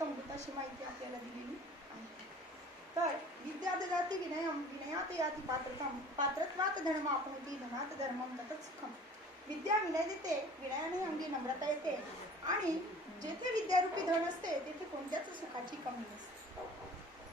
अतिशय इत्तमभूत अशी माहिती आपल्याला दिलेली आहे. तर विद्या ददाती विनयम विनयात याती पात्रता पात्रत्वात धर्म आपणती धनात धर्मम ततच सुखम. विद्या विनय देते विनयाने अंगी नम्रता येते. आणि जेथे विद्यारूपी धन असते तेथे कोणत्याच सुखाची कमी नसते.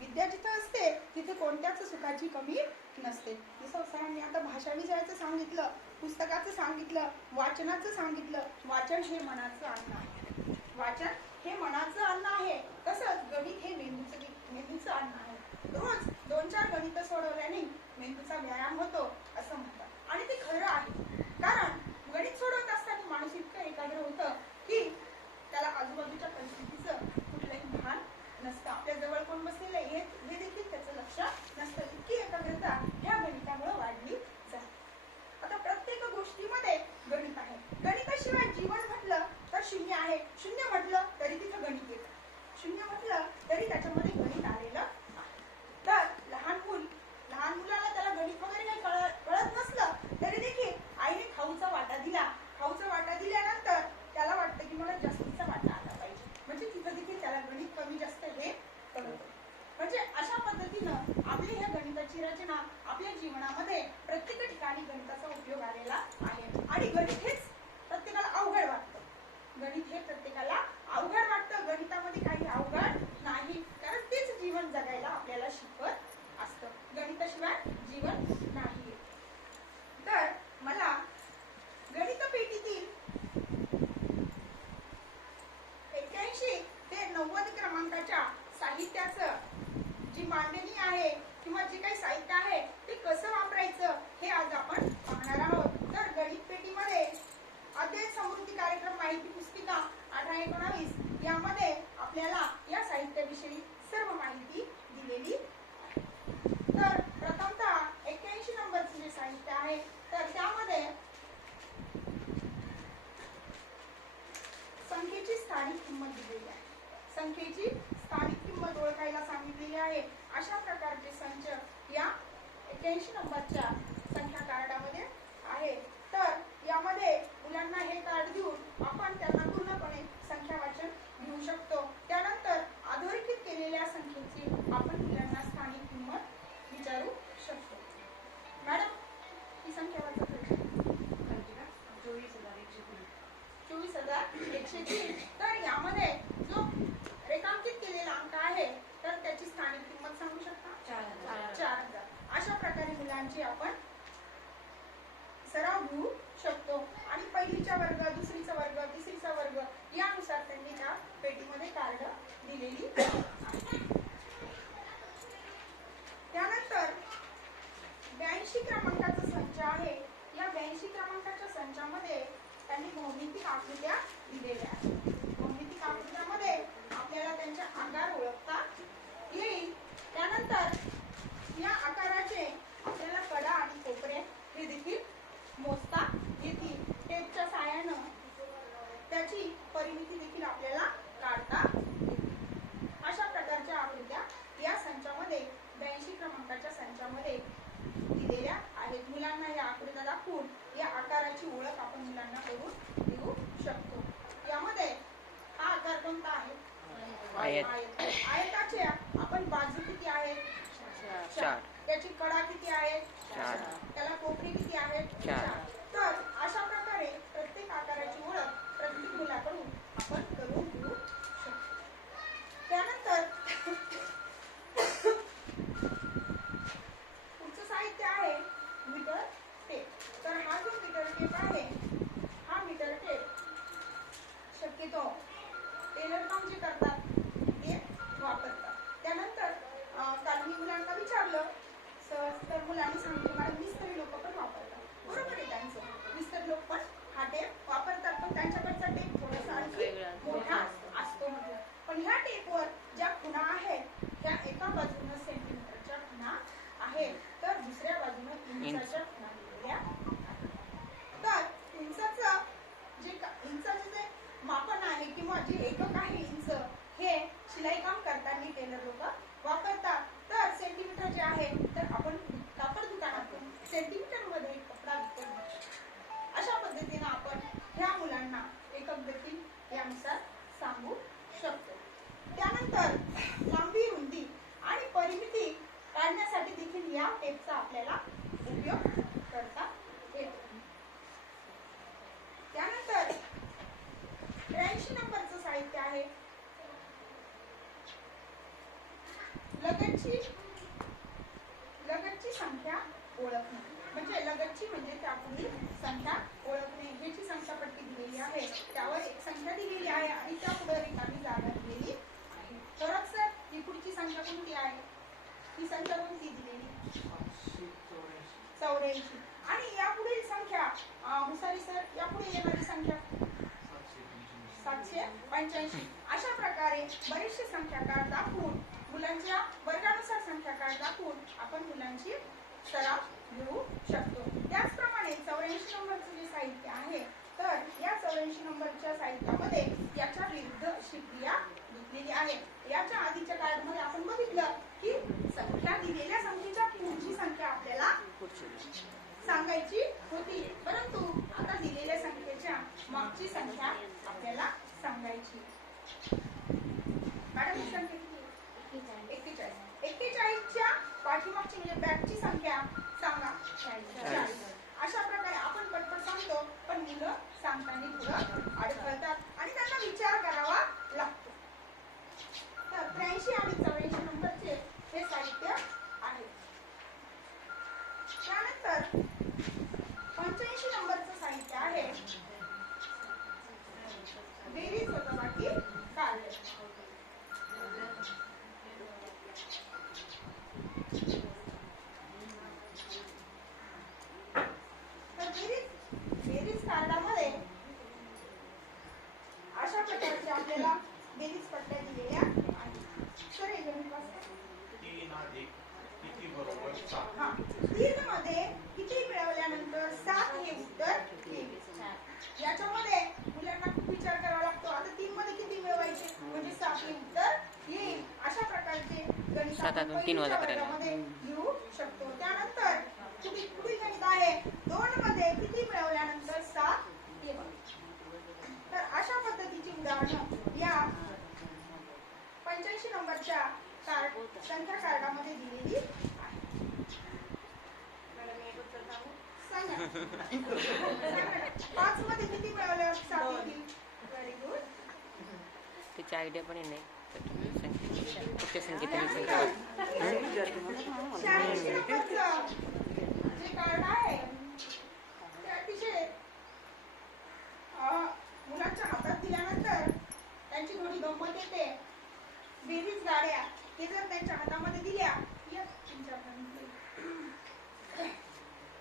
विद्या जिथं असते तिथे कोणत्याच सुखाची कमी नसते. जसं सरांनी आता भाषा विषयाचं सांगितलं पुस्तकाचं सांगितलं वाचनाचं सांगितलं वाचन हे मनाचं अन्न आहे. वाचन हे मनाचं अन्न आहे. तसंच गणित हे मेंदूचं मेंदूचं अन्न आहे. रोज दोन चार गणित सोडवल्याने मेंदूचा व्यायाम होतो असं म्हणतात. आणि ते खरं आहे. कारण गणित सोडवत असताना माणूस इतकं एकाग्र होतं की त्याला आजूबाजूच्या परिस्थितीचं कुठलंही भान नसतं. आपल्या जवळ कोण बसलेलं आहे हे हे देखील त्याचं लक्ष नसतं इतकी एकाग्रता ह्या गणितामुळे वाढली जाते आता प्रत्येक गोष्टीमध्ये गणित आहे गणिताशिवाय जीवन म्हटलं तर शून्य आहे शून्य म्हटलं तरी तिथं गणित येतं शून्य म्हटलं तरी त्याच्यामध्ये गणित आलेलं आहे तर लहान मूल लहान मुलाला त्याला गणित वगैरे काही कळत कळत नसलं तरी देखील आईने खाऊचा वाटा दिला खाऊचा वाटा दिल्यानंतर त्याला वाटतं की मला जास्तीचा वाटा आला पाहिजे म्हणजे तिथं देखील त्याला गणित कमी जास्त हे कळतं म्हणजे अशा पद्धतीनं आपली ह्या गणिताची रचना आपल्या जीवनामध्ये प्रत्येक ठिकाणी गणिताचा उपयोग आलेला आहे. आणि गणित हेच प्रत्येकाला अवघड वाटतं. गणित हे प्रत्येकाला अवघड वाटतं. गणितामध्ये काही अवघड नाही. कारण तेच जीवन जगायला आपल्याला शिकवत असतं. गणिताशिवाय जीवन नाही तर मला गणित पेटीतील एक्क्याऐंशी ते नव्वद क्रमांकाच्या साहित्याचं जी मांडणी आहे किंवा जे काही साहित्य आहे ते कसं वापरायचं हे आज आपण पाहणार आहोत. तर गणित पेटीमध्ये अध्ययन समृद्धी कार्यक्रम माहिती पुस्तिका अठरा एकोणावीस यामध्ये आपल्याला या साहित्याविषयी सर्व माहिती दिलेली तर प्रथमतः एक्क्याऐंशी नंबरचे जे साहित्य आहे तर त्यामध्ये संख्येची स्थानिक किंमत दिलेली आहे. संख्येची स्थानिक किंमत ओळखायला सांगितलेली आहे. अशा प्रकारे एक्क्याऐंशी नंबरच्या संख्या कार्डामध्ये आहे. तर यामध्ये मुलांना हे कार्ड देऊन आपण त्यांना पूर्णपणे संख्या वाचन घेऊ शकतो. त्यानंतर अधोरेखित केलेल्या संख्येची आपण मुलांना स्थानिक किंमत विचारू शकतो. मॅडम ही संख्या वाचत होती. चोवीस हजार एकशे तीन. तर यामध्ये जो रेखांकित केलेला अंक आहे तर त्याची स्थानिक किंमत सांगू शकता चार हजार अशा प्रकारे आपण सराव घेऊ शकतो. आणि पहिलीचा वर्ग दुसरीचा वर्ग तिसरीचा वर्ग यानुसार त्यांनी त्या पेटीमध्ये कार्ड दिलेली त्यानंतर ब्याऐंशी क्रमांकाचा संच आहे. या ब्याऐंशी क्रमांकाच्या संचामध्ये त्यांनी भौमितिक आकृत्या दिलेल्या आहेत भौमितिक आकृत्यामध्ये आपल्याला त्यांचे आकार ओळखता येईल त्यानंतर या आकाराचे आपल्याला कडा आणि कोपरे हे देखील मोजता येतील टेपच्या साहाय्यानं त्याची परिमिती देखील आपल्याला काढता येईल अशा प्रकारच्या आकृत्या या संचामध्ये ब्याऐंशी क्रमांकाच्या संचामध्ये दिलेल्या आहेत मुलांना या आकृत्या दाखवून या आकाराची ओळख आपण मुलांना करून देऊ शकतो यामध्ये हा आकार कोणता आहे आयत. आयत. आयताचे आपण बाजू किती आहेत चार. त्याची कडा किती आहे चार. त्याला कोपरी किती आहेत चार. तर अशा प्रकारे प्रत्येक आकाराची ओळख प्रत्येक मुलाकडून आपण करून घेऊ शकतो त्यानंतर पुढचं साहित्य आहे मीटर टेप तर हा जो मीटर टेप आहे हा मीटर टेप शक्यतो टेलर काम जे करतात ते वापरतात त्यानंतर अं, काल मी मुलांना विचारलं मुलांनी सांगितलं मला मिस्त्री लोक पण वापरतात. बरोबर आहे त्यांचं. मिस्त्री लोक पण हा टेप वापरतात पण त्यांच्याकडचा टेप थोडासा आणखी. मोठा असतो म्हटलं पण ह्या टेपवर ज्या खुणा आहेत त्या एका बाजूनं सेंटीमीटरच्या खुणा आहेत तर दुसऱ्या बाजूनं इंचाच्या शकतो. त्यानंतर लांबी रुंदी आणि परिमिती काढण्यासाठी देखील या टेपचा आपल्याला उपयोग करता येतो. त्यानंतर त्र्याऐंशी नंबरच साहित्य आहे. लगतची लगतची संख्या ओळखणे. म्हणजे लगतची म्हणजे त्यापूर्वी संख्या ship द्या सांगा. अशा प्रकारे आपण पटपट सांगतो पण मुलं सांगताना पुढं सातातून तीन घेऊ शकतो. त्यानंतर किती मिळवल्यानंतर सात? तर अशा पद्धतीची उदाहरणं या पंच्याऐंशी नंबरच्या कार्ड दिलेली किती आयडिया पण नाही कुठे संगीत ते जर त्यांच्या हातामध्ये दिल्या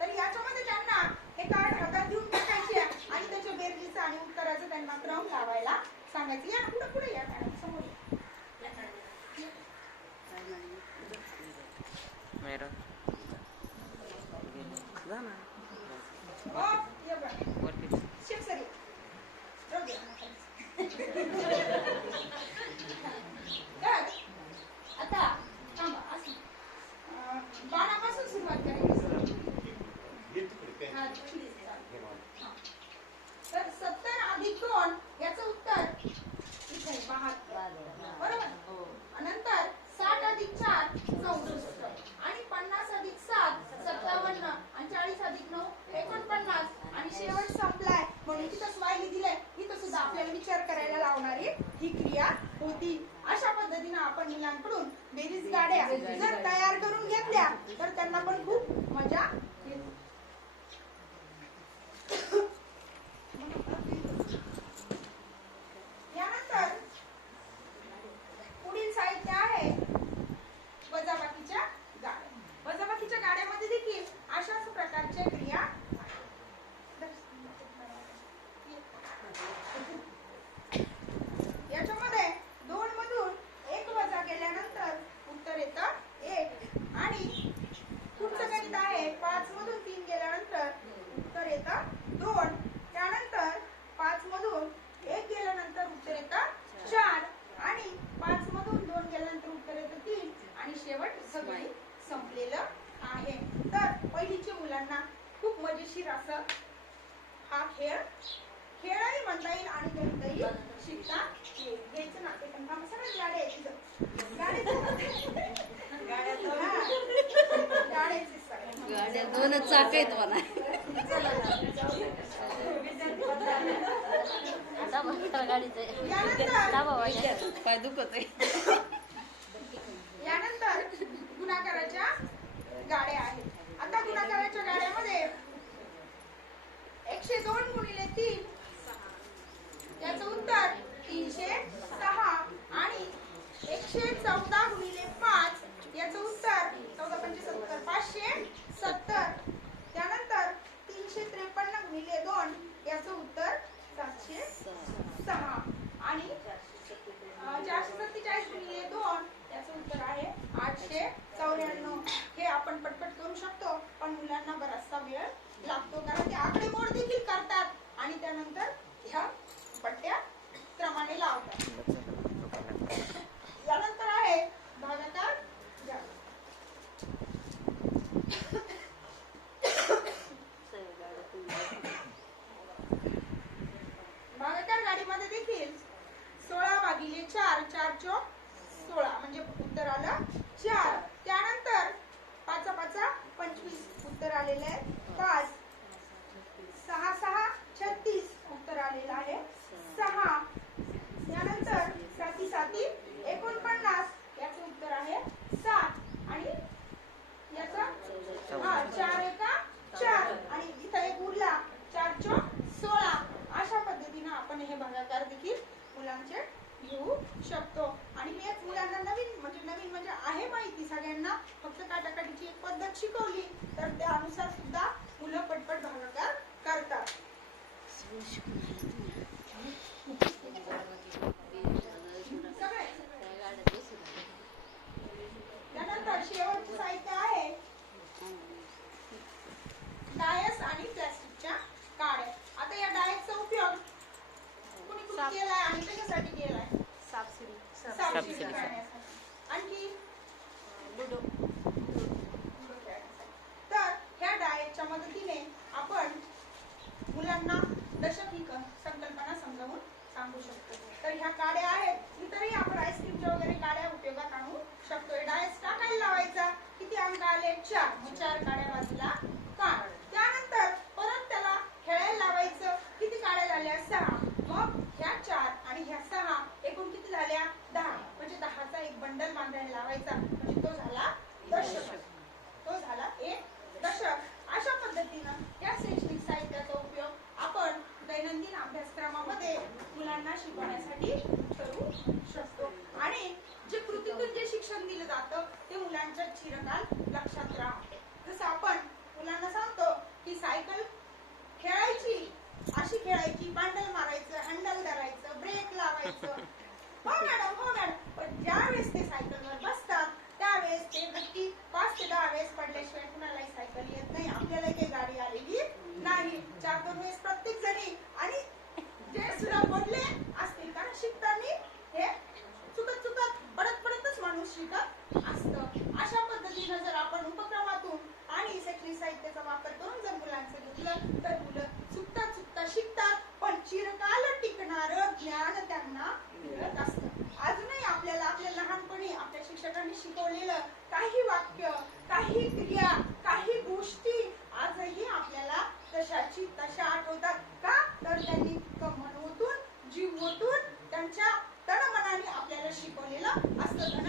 तर याच्यामध्ये त्यांना हे कार्ड हातात देऊन टाकायचे आणि त्याच्या बेरलीचं आणि उत्तराचं त्यांना क्रम लावायला सांगायचं या आपण मुलांकडून बेरीज गाड्या जर तयार करून घेतल्या तर त्यांना पण खूप मजा खेळ खेळही म्हणता येईल आणि गणितही शिकता येईल. ना ते पण सगळ्यात गाड्या आहे गाड्या यानंतर गुणाकाराच्या गाड्या एकशे दोन गुणिले तीन. याचं उत्तर तीनशे सहा आणि एकशे चौदा गुणिले पाच. याचं उत्तर चौदा पंचे सत्तर पाचशे सत्तर. त्यानंतर तीनशे त्रेपन्न गुणिले दोन. याचं उत्तर सातशे सहा. आणि चारशे सत्तेचाळीस गुणिले दोन. याचं उत्तर आहे आठशे चौऱ्याण्णव. आपण पटपट करू शकतो पण मुलांना बराचसा वेळ लागतो. कारण ते आकडेमोड देखील करतात आणि त्यानंतर ह्या पट्ट्या क्रमाने लावतात. यानंतर आहे भागाकार भागाकार गाडीमध्ये देखील सोळा भागिले चार चार चौक सोळा म्हणजे उत्तर आलं चार त्यानंतर पाचा पाचा पंचवीस उत्तर आलेलं आहे पाच सहा सहा छत्तीस उत्तर आलेलं आहे सहा त्यानंतर साती साती एकोणपन्नास याचं उत्तर आहे सात आणि याचा हा चार एका चार आणि इथं एक उरला चार चौक सोळा अशा पद्धतीनं आपण हे भागाकार देखील मुलांचे घेऊ शकतो. आणि हेच मुलांना नवीन म्हणजे नवीन म्हणजे आहे माहिती सगळ्यांना. फक्त काटाकाटीची एक पद्धत शिकवली तर त्यानुसार सुद्धा मुलं पटपट भागाकार करतात. त्यानंतर शेवटचं साहित्य आहे. डायस आणि प्लास्टिकच्या काड्या. आता या डायसचा उपयोग कुणी कुणी केलाय आणि त्याच्यासाठी केलाय? सापसिडी. करण्यासाठी. आणखी लुडो लुडो खेळण्यासाठी. तर ह्या डायटच्या मदतीने आपण मुलांना दशक ही क- संकल्पना समजावून सांगू शकतो. तर ह्या काड्या आहेत. इतरही आपण आईस्क्रीमच्या वगैरे काड्या उपयोगात आणू शकतो डायस टाकायला लावायचा? किती अंक आले? चार. मग चार काड्या बाजूला काढ त्यानंतर परत त्याला खेळायला लावायचं किती काड्या झाल्या सहा मग ह्या चार आणि ह्या सहा एकूण किती झाल्या दहा म्हणजे दहाचा एक बंडल बांधायला लावायचा म्हणजे तो झाला दशक तो झाला एक दशक अशा पद्धतीनं या शैक्षणिक साहित्याचा उपयोग आपण दैनंदिन अभ्यासक्रमामध्ये मुलांना शिकवण्यासाठी करू शकतो आणि जे कृतीतून जे शिक्षण दिलं जातं ते मुलांच्या चिरकाल लक्षात राहते जसं आपण मुलांना सांगतो की सायकल खेळायची अशी खेळायची बांडल मारायचं हँडल धरायचं ब्रेक लावायचं हो मॅडम हो मॅडम पण ज्या वेळेस ते सायकलवर बसतात त्यावेळेस ते नक्की पाच ते दहा वेळेस पडल्याशिवाय कुणालाही सायकल येत नाही आपल्याला काही गाडी आलेली नाही चार दोन वेळेस प्रत्येक जणी आणि जे सुद्धा पडले असतील कारण शिकताना हे चुकत चुकत पडत शिकत असतं. अशा पद्धतीनं जर आपण उपक्रमातून आणि शैक्षणिक साहित्याचा वापर करून जर मुलांचं घेतलं तर मुलं चुकता चुकता शिकतात पण चिरकाल टिकणार ज्ञान त्यांना मिळत असतं. अजूनही आपल्याला आपल्या लहानपणी आपल्या शिक्षकांनी शिकवलेलं काही वाक्य काही क्रिया काही गोष्टी आजही आपल्याला तशाची तशा आठवतात का? तर त्यांनी मनवतून जीवतून त्यांच्या तनमनाने आपल्याला शिकवलेलं असतं.